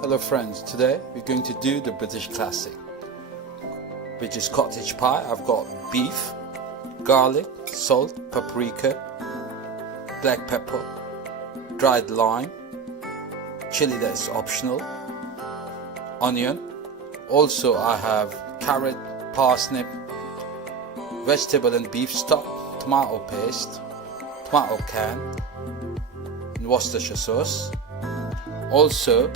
Hello friends, today we're going to do the British classic, which is cottage pie. I've got beef, garlic, salt, paprika, black pepper, dried lime, chili that is optional, onion. Also I have carrot, parsnip, vegetable and beef stock, tomato paste, tomato can, and Worcestershire sauce. Also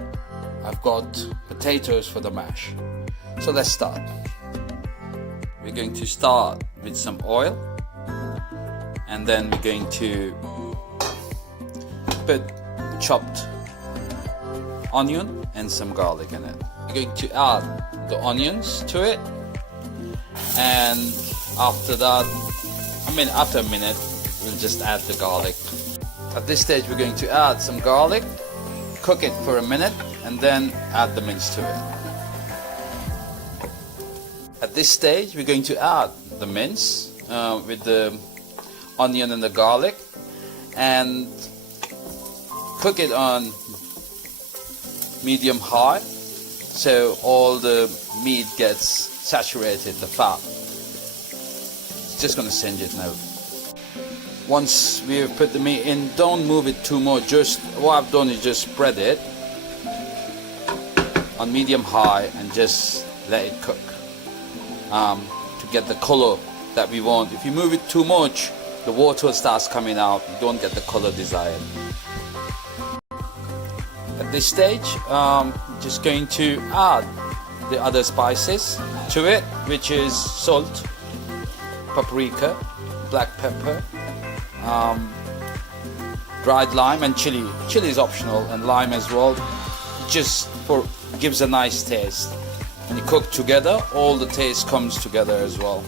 I've got potatoes for the mash. So let's start. We're going to start with some oil, and then we're going to put chopped onion and some garlic in it. We're going to add the onions to it, and after that, after a minute, we'll just add the garlic. At this stage we're going to add some garlic, cook it for a minute, and then add the mince to it. At this stage we're going to add the mince with the onion and the garlic, and cook it on medium high so all the meat gets saturated, the fat. Just gonna singe it now. Once we've put the meat in, don't move it too much. Just what I've done is just spread it on medium high and just let it cook to get the color that we want. If you move it too much, the water starts coming out. You don't get the color desired. At this stage, just going to add the other spices to it, which is salt, paprika, black pepper, dried lime, and chili. Chili is optional, and lime as well, just gives a nice taste. When you cook together, all the taste comes together as well.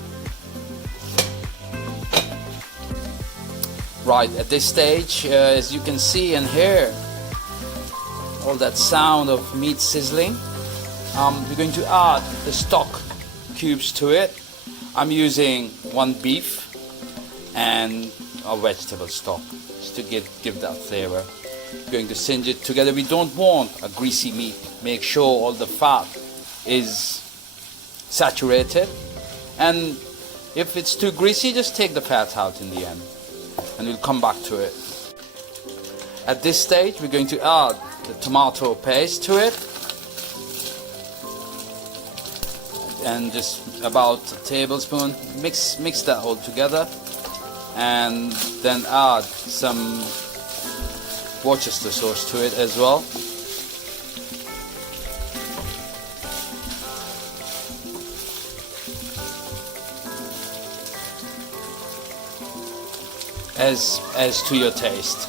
Right, at this stage, as you can see and hear all that sound of meat sizzling, we're going to add the stock cubes to it. I'm using one beef and a vegetable stock just to give that flavor. We're going to singe it together. We don't want a greasy meat. Make sure all the fat is saturated, and if it's too greasy, just take the fat out in the end, and we'll come back to it. At this stage we're going to add the tomato paste to it, and just about a tablespoon. Mix that all together, and then add some Worcestershire sauce to it as well. As to your taste.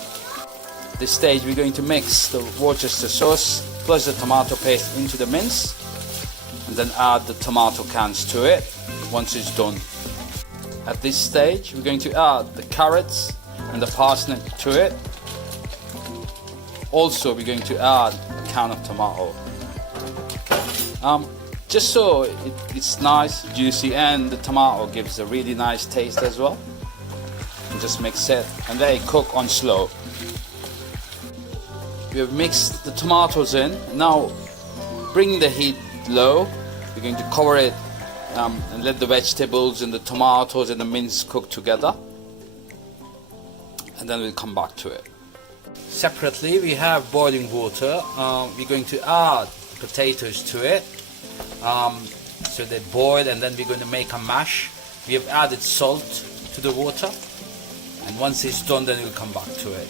At this stage we're going to mix the Worcestershire sauce plus the tomato paste into the mince, and then add the tomato cans to it once it's done. At this stage we're going to add the carrots and the parsnip to it. Also we're going to add a can of tomato, just so it's nice, juicy, and the tomato gives a really nice taste as well. And just mix it and let it cook on slow. We have mixed the tomatoes in. Now bring the heat low. We're going to cover it and let the vegetables and the tomatoes and the mince cook together, and then we'll come back to it. Separately we have boiling water. We're going to add potatoes to it, so they boil, and then we're going to make a mash. We have added salt to the water, and once it's done, then we'll come back to it.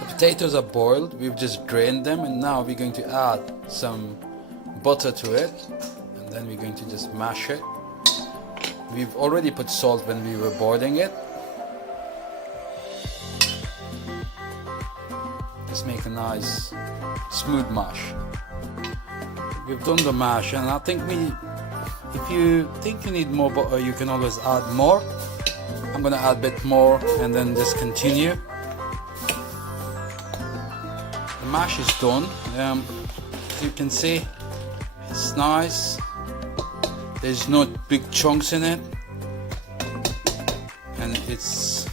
The potatoes are boiled. We've just drained them, and now we're going to add some butter to it, and then we're going to just mash it. We've already put salt when we were boiling it. Just make a nice smooth mash. We've done the mash, and I think if you think you need more butter, you can always add more. I'm gonna add a bit more and then just continue. The mash is done. As you can see, it's nice. There's no big chunks in it, and it's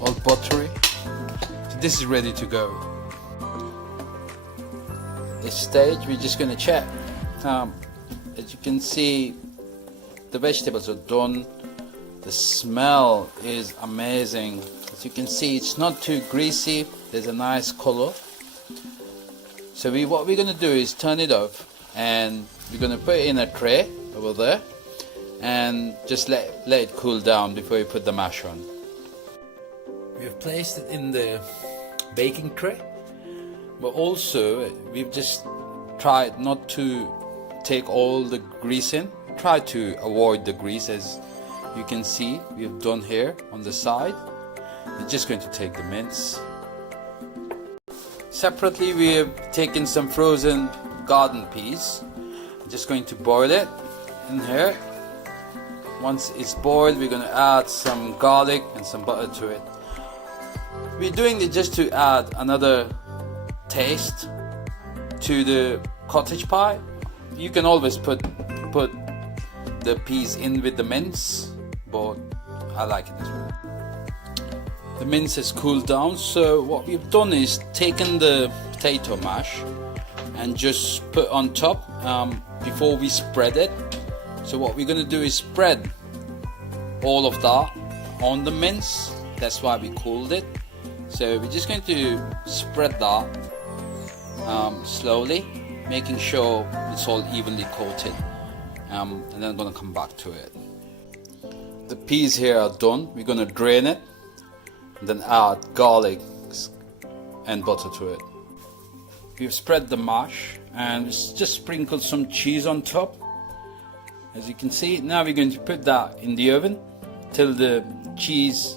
all buttery. This is ready to go. This stage we're just going to check. As you can see, the vegetables are done. The smell is amazing. As you can see, it's not too greasy. There's a nice color. So what we're going to do is turn it off, and we're going to put it in a tray over there and just let it cool down before we put the mash on. We've placed it in the baking tray, but also we've just tried not to take all the grease in. Try to avoid the grease, as you can see we've done here on the side. We're just going to take the mince. Separately, we have taken some frozen garden peas. I'm just going to boil it in here. Once it's boiled, we're going to add some garlic and some butter to it. We're doing it just to add another taste to the cottage pie. You can always put the peas in with the mince, but I like it as well. The mince has cooled down, so what we've done is taken the potato mash and just put on top before we spread it. So what we're going to do is spread all of that on the mince. That's why we cooled it. So we're just going to spread that slowly, making sure it's all evenly coated, and then I'm going to come back to it. The peas here are done. We're going to drain it and then add garlic and butter to it. We've spread the mash and just sprinkled some cheese on top. As you can see, now we're going to put that in the oven till the cheese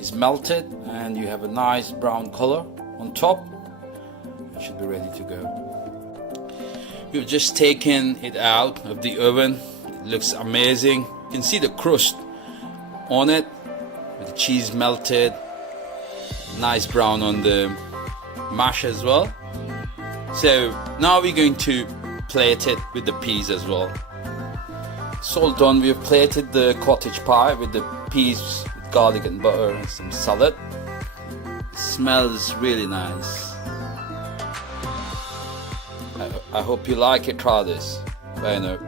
is melted and you have a nice brown color on top. It should be ready to go. We've just taken it out of the oven. It looks amazing. You can see the crust on it with the cheese melted, nice brown on the mash as well. So now we're going to plate it with the peas as well. It's all done. We've plated the cottage pie with the peas, with garlic and butter and some salad. It smells really nice. I hope you like it. Try this. Bye now.